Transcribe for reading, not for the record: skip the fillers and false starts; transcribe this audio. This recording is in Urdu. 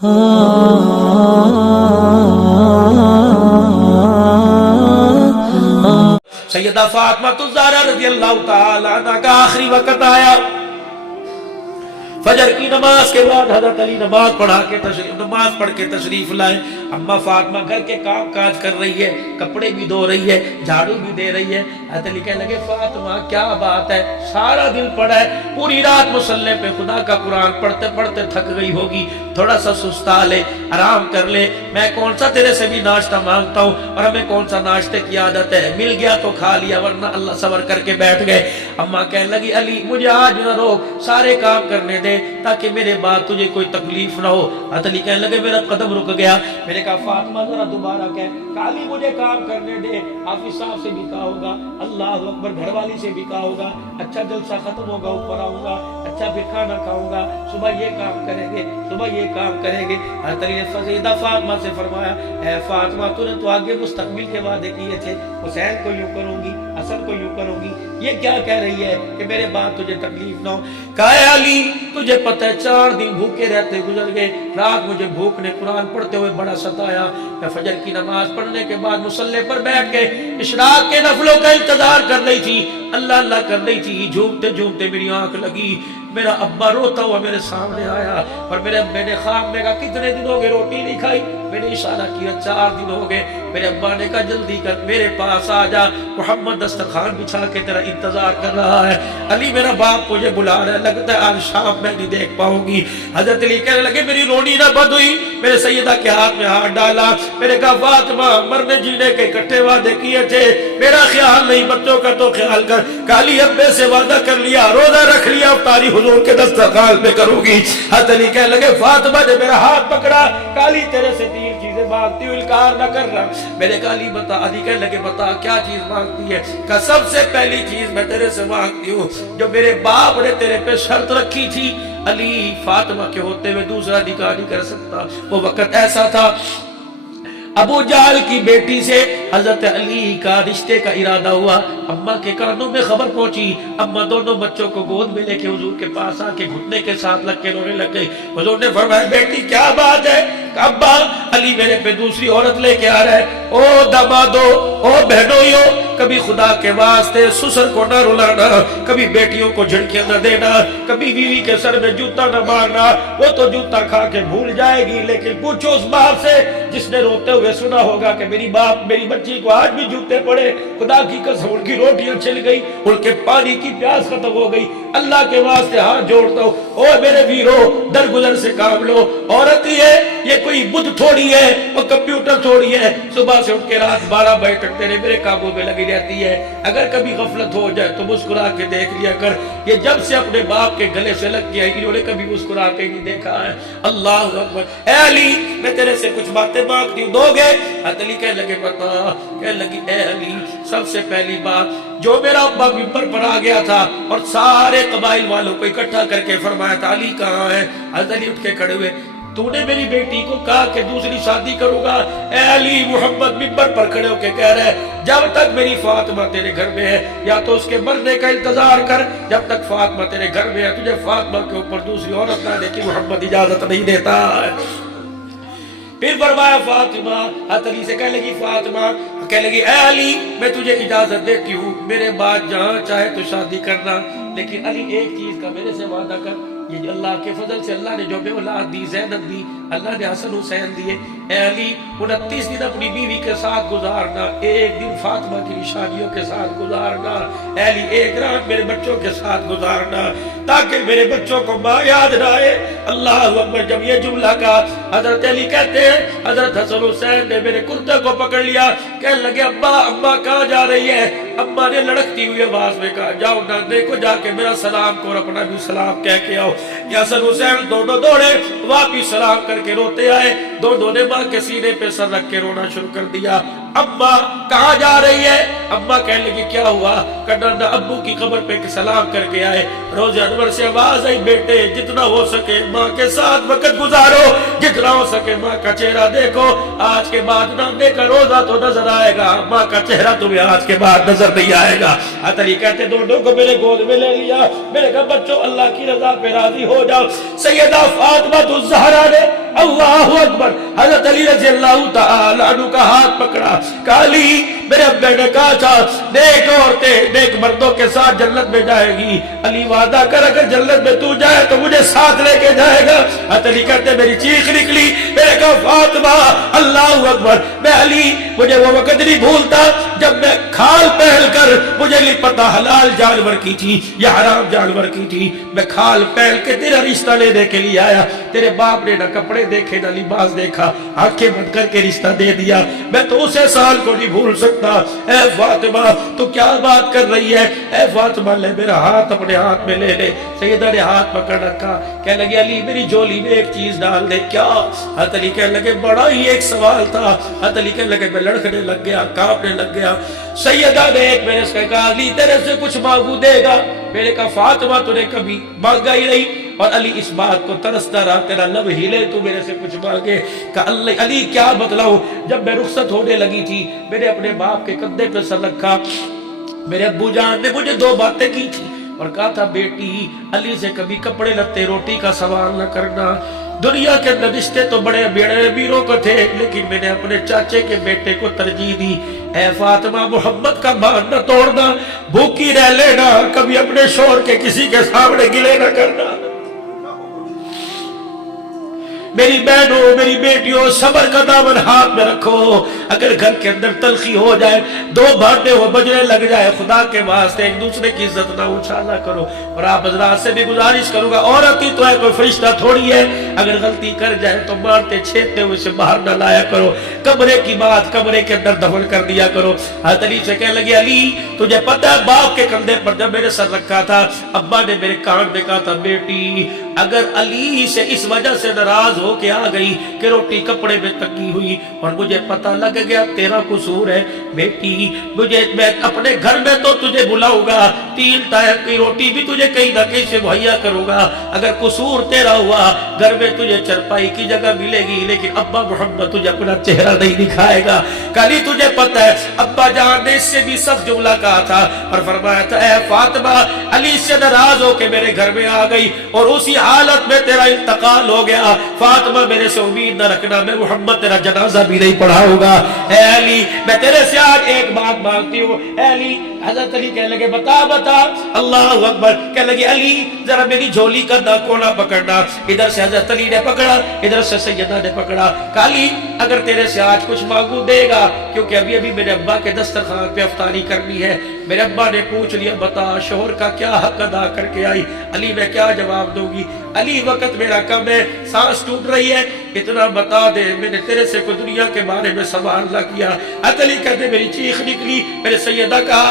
سیدہ فاطمہ الزہرا رضی اللہ تعالی عنہ کا آخری وقت آیا، فجر کی نماز کے بعد حضرت علی نماز پڑھ کے تشریف لائے۔ اما فاطمہ گھر کے کام کاج کر رہی ہے، کپڑے بھی دھو رہی ہے، جھاڑو بھی دے رہی ہے۔ حضرت علی کہنے لگے فاطمہ کیا بات ہے، سارا دن پڑھا ہے، پوری رات مصلی پہ خدا کا قرآن پڑھتے پڑھتے تھک گئی ہوگی، تھوڑا سا سستا لے، آرام کر لے، میں کون سا تیرے سے بھی ناشتہ مانگتا ہوں، اور ہمیں کون سا ناشتے کی عادت ہے، مل گیا تو کھا لیا ورنہ اللہ صبر کر کے بیٹھ گئے۔ اما کہنے لگی علی مجھے آج نہ روک، سارے کام کرنے دے تاکہ میرے بعد تجھے کوئی تکلیف نہ ہو۔ حضرت علی کہنے لگے میرا قدم رک گیا، میں نے کہا فاطمہ ذرا دوبارہ کہہ، علی مجھے کام کرنے دے، حافظ صاحب سے بھی کہا ہوگا، اللہ اکبر گھر والی سے بھی کہا ہوگا، اچھا جلسہ ختم ہوگا اوپر آؤں گا، اچھا پھر کھانا کھاؤں گا، صبح یہ کام کریں گے، صبح یہ کام کریں گے۔ حضرت علی نے سیدہ فاطمہ سے فرمایا اے فاطمہ تو نے تو آگے مستقبل کے وعدے کیے تھے، حسین کو یوں کروں گی، حسن کو یوں کروں گی، یہ کیا کہہ رہی ہے کہ میرے بعد تجھے تکلیف نہ ہو؟ کہا اے علی تجھے پتہ ہے 4 دن بھوکے رہتے گزر گئے، رات مجھے بھوک نے قرآن پڑھتے ہوئے بڑا ستایا، میں فجر کی نماز پڑھنے کے بعد مصلی پر بیٹھ کے اشراق کے نفلوں کا انتظار کر رہی تھی، اللہ اللہ کر رہی تھی، جھومتے جھومتے میری آنکھ لگی، میرا ابا روتا ہوا میرے سامنے آیا، اور میرے ابے نے خواب میں کہا کتنے دن ہو گئے روٹی نہیں کھائی؟ میں نے اشارہ کیا 4 دن ہو گئے۔ میرے ابا نے کہا جلدی کر میرے پاس آ جا، محمد دسترخوان بچھا کے تیرا انتظار کر رہا ہے، علی میرا باپ مجھے بلا رہا ہے، لگتا ہے آج شام میں نہیں دیکھ پاؤں گی۔ حضرت علی کہنے لگے میری رونی نہ بند ہوئی، میرے سیدہ کے ہاتھ میں ہاتھ ڈالا، میں نے کہا فاطمہ مرنے جینے کے اکٹھے وعدے کیے تھے، میرا خیال نہیں بچوں کا تو خیال کر، کالی ابے سے وعدہ کر لیا، روزہ رکھ لیا، افطاری حضور کے دسترخوان پہ کروں گی۔ حضرت علی کہنے لگے فاطمہ نے میرا ہاتھ پکڑا، کالی تیرے سے 3 چیزیں مانگتی ہوں، انکار نہ کر رہا۔ میں نے کہا علی بتا، علی کہنے لگے بتا کیا چیز مانگتی ہے؟ کہ سب سے پہلی چیز میں تیرے سے مانگتی ہوں جو میرے باپ نے تیرے پہ شرط رکھی تھی، علی فاطمہ کے ہوتے ہوئے دوسرا نکاح نہیں کر سکتا۔ وہ وقت ایسا تھا ابو جہل کی بیٹی سے حضرت علی کا رشتے کا ارادہ ہوا، اماں کے کانوں میں خبر پہنچی، اماں دونوں بچوں کو گود میں لے کے حضور کے پاس آ کے گھٹنے کے ساتھ لگ کے رونے لگ گئی۔ حضور نے فرمایا بیٹی کیا بات ہے؟ ابا علی میرے پہ دوسری عورت لے کے آ رہا ہے۔ او دامادو، او بہنوئیو، کبھی خدا کے واسطے سسر کو نہ رلانا، کبھی بیٹیوں کو جھڑکیاں نہ دینا، کبھی بیوی کے سر میں جوتا نہ مارنا، وہ تو جوتا کھا کے بھول جائے گی، لیکن پوچھو اس باپ سے جس نے روتے ہوئے سنا ہوگا کہ میری بچی کو آج بھی جوتے پڑے، خدا کی قسم ان کی روٹیاں چھل گئی، ان کے پانی کی پیاس ختم ہو گئی، اللہ کے واسطے ہاتھ جوڑتا ہوں، او میرے ویرو درگزر سے کام لو، عورت ہی ہے یہ کوئی بدھ تھوڑی ہے، وہ کمپیوٹر تھوڑی ہے، صبح سے اٹھ کے رات 12 بجے تک تیرے میرے کاموں میں لگی رہتی ہے، اگر کبھی غفلت ہو جائے تو مسکرا کے دیکھ لیا کر، یہ جب سے اپنے باپ کے گلے سے لگ گیا انہوں نے کبھی مسکرا کے نہیں دیکھا ہے۔ اللہ اکبر۔ اے علی میں تیرے سے کچھ باتیں مانگتی ہوں، دو گے؟ حضرت علی کہنے لگے بتا، کہنے لگی اے علی سب سے پہلی بات جو میرا ابا ممبر پر آ گیا تھا اور سارے قبائل والوں کو اکٹھا کر کے فرمایا تھا علی کہاں ہے؟ حضرت علی اٹھ کے کھڑے ہوئے، تو نے میری بیٹی کو کہا کہ دوسری شادی کروں گا؟ اے علی محمد ممبر پر کھڑے ہو کے کہہ رہے ہیں جب تک میری فاطمہ تیرے گھر میں ہے یا تو اس کے مرنے کا انتظار کر، جب تک فاطمہ تیرے گھر میں ہے تجھے فاطمہ کے اوپر دوسری عورت لانے کی محمد اجازت نہیں دیتا ہے۔ پھر فرمایا فاطمہ، حضرت علی سے کہنے لگی فاطمہ، کہنے لگی اے علی میں تجھے اجازت دیتی ہوں میرے بعد جہاں چاہے تو شادی کرنا، لیکن علی ایک چیز کا میرے سے وعدہ کر، یہ جو اللہ کے فضل سے اللہ نے جو بے اولاد دی، زینب دی، اللہ نے حسن حسین دیے، اے علی 29 دن اپنی بیوی کے ساتھ گزارنا، ایک دن فاطمہ کی نشانیوں کے ساتھ گزارنا، اے علی ایک رات میرے بچوں کے ساتھ گزارنا تاکہ میرے بچوں کو ماں یاد نہ آئے۔ اللہ اکبر۔ جب یہ جملہ کہا حضرت علی کہتے ہیں حضرت حسن حسین نے میرے کرتے کو پکڑ لیا، کہنے لگے ابا اماں کہاں جا رہی ہے؟ اماں نے لڑکتی ہوئی آواز میں کہا جاؤ نانے کو جا کے میرا سلام کو اور اپنا بھی سلام کہہ کے آؤ۔ یا حسن حسین دونوں دوڑے واپس سلام کر کے روتے آئے، دونوں نے ماں کے سینے پہ سر رکھ کے رونا شروع کر دیا۔ اماں کہاں جا رہی ہے؟ اماں کہنے لگی کیا ہوا؟ کہنا ابو کی قبر پہ سلام کر کے آئے۔ روز انور سے آواز آئی بیٹے جتنا ہو سکے ماں کے ساتھ وقت گزارو، جتنا ہو سکے ماں کا چہرہ دیکھو، آج کے بعد نانے کا روزہ تو نظر آئے گا، ماں کا چہرہ تمہیں آج کے بعد نظر نہیں آئے گا۔ علی کہتے دونوں کو میرے گود میں لے لیا، میرے کہا بچوں اللہ کی رضا پہ راضی ہو جاؤ۔ سیدہ فاطمہ الزہرا نے اللہ اللہ اکبر. حضرت علی رضی اللہ تعالی عنہ کا ہاتھ پکڑا. کہا علی میرے ابے نے کہا تھا نیک عورتیں نیک مردوں کے ساتھ جنت میں جائے گی. علی وعدہ کر اگر جنت میں تو جائے تو مجھے ساتھ لے کے جائے گا. حضرت علی کہتے میری چیخ نکلی. میں نے کہا فاطمہ اللہ اکبر. میں علی مجھے وہ وقت نہیں بھولتا جب میں کھال پہن کر, مجھے نہیں پتا حلال جانور کی تھی یا حرام جانور کی تھی, میں کھال پہن کے تیرا رشتہ لینے کے لیے آیا. تیرے باپ نے نہ کپڑے دیکھے نہ لباس دیکھا, آنکھیں بند کر کے رشتہ دے دیا. میں تو اسے سال کو نہیں بھول سکتا. اے فاطمہ تو کیا بات کر رہی ہے؟ اے فاطمہ لے میرا ہاتھ اپنے ہاتھ میں لے لے. سیدہ نے ہاتھ پکڑ رکھا. کہنے لگے علی میری جولی میں ایک چیز ڈال دے. کیا؟ حضرت علی کہنے لگے بڑا ہی ایک سوال تھا. حضرت علی کہنے لگے میں لڑکنے لگ گیا, کانپنے لگ گیا. سیدہ نے ایک میرے سے کہا علی تیرے سے کچھ مانگو دے گا؟ میں نے کہا فاطمہ تو نے کبھی مانگا ہی نہیں. اور علی اس بات کو ترستا رہا تیرا لب ہلے تو میرے سے کچھ مانگے. کہ علی کیا بتلاؤں؟ جب میں رخصت ہونے لگی تھی میں نے اپنے باپ کے کندھے پہ سر رکھا. میرے ابو جان نے مجھے دو باتیں کی تھی اور کہا تھا بیٹی علی سے کبھی کپڑے لتے روٹی کا سوال نہ کرنا. دنیا کے اندر رشتے تو بڑے بڑے امیروں کو تھے لیکن میں نے اپنے چاچے کے بیٹے کو ترجیح دی. اے فاطمہ محمد کا مان نہ توڑنا, بھوکی رہ لینا, کبھی اپنے شوہر کے کسی کے سامنے گلے نہ کرنا. میری بہنوں میری بیٹیوں صبر کا دامن ہاتھ میں رکھو. اگر گھر کے اندر تلخی ہو جائے, دو باتیں وہ بجنے لگ جائے, خدا کے واسطے ایک دوسرے کی عزت نہ اچھالا کرو. اور آپ حضرات سے بھی گزارش کروں گا, عورت ہی تو ہے کوئی فرشتہ تھوڑی ہے. اگر غلطی کر جائے تو مارتے چھیدتے ہوئے سے باہر نہ لایا کرو. کمرے کی بات کمرے کے اندر دفن کر دیا کرو. حضرت علی سے کہنے لگے علی تجھے پتہ ہے باپ کے کندھے پر جب میرے سر رکھا تھا ابا نے میرے کان میں کہا تھا بیٹی اگر علی سے اس وجہ سے ناراض ہو کے آ گئی کہ روٹی کپڑے میں تنگی ہوئی اور مجھے پتہ لگ گیا تیرا قصور ہے, بیٹی میں اپنے گھر میں تو تجھے بلاؤں گا, 3 ٹائم کی روٹی بھی تجھے کہیں نہ کہیں سے مہیا کروں گا. اگر قصور تیرا ہوا گھر میں تجھے چرپائی کی جگہ ملے گی لیکن ابا محمد تجھے اپنا چہرہ نہیں دکھائے گا. کلی تجھے پتہ ہے ابا جان نے اس سے بھی سخت جملہ کہا تھا اور فرمایا تھا اے فاطمہ علی سے ناراض ہو کے میرے گھر میں آ گئی اور اسی حالت میں تیرا انتقال ہو گیا. فاطمہ میرے سے امید نہ رکھنا میں محمد تیرا جنازہ بھی نہیں پڑھاؤں گا. اے علی میں تیرے سے آج ایک بات مانگتی ہوں. اے علی حضرت علی کہنے لگے بتا. اللہ اکبر. کہنے لگے علی ذرا میری جھولی کا کونا پکڑنا. ادھر سے حضرت علی نے پکڑا, ادھر سے سیدہ نے پکڑا. کہا علی اگر تیرے سے آج کچھ مانگو دے گا, کیونکہ ابھی میرے ابا کے دسترخوان پہ افطاری کرنی ہے. میرے ابا نے پوچھ لیا بتا شوہر کا کیا حق ادا کر کے آئی؟ علی میں کیا جواب دوں گی؟ علی وقت میرا کم ہے, سانس ٹوٹ رہی ہے, اتنا بتا دے میں نے تیرے سے کوئی دنیا کے بارے میں سوال نہ کیا. علی کہتے میری چیخ نکلی. میرے سیدہ کہا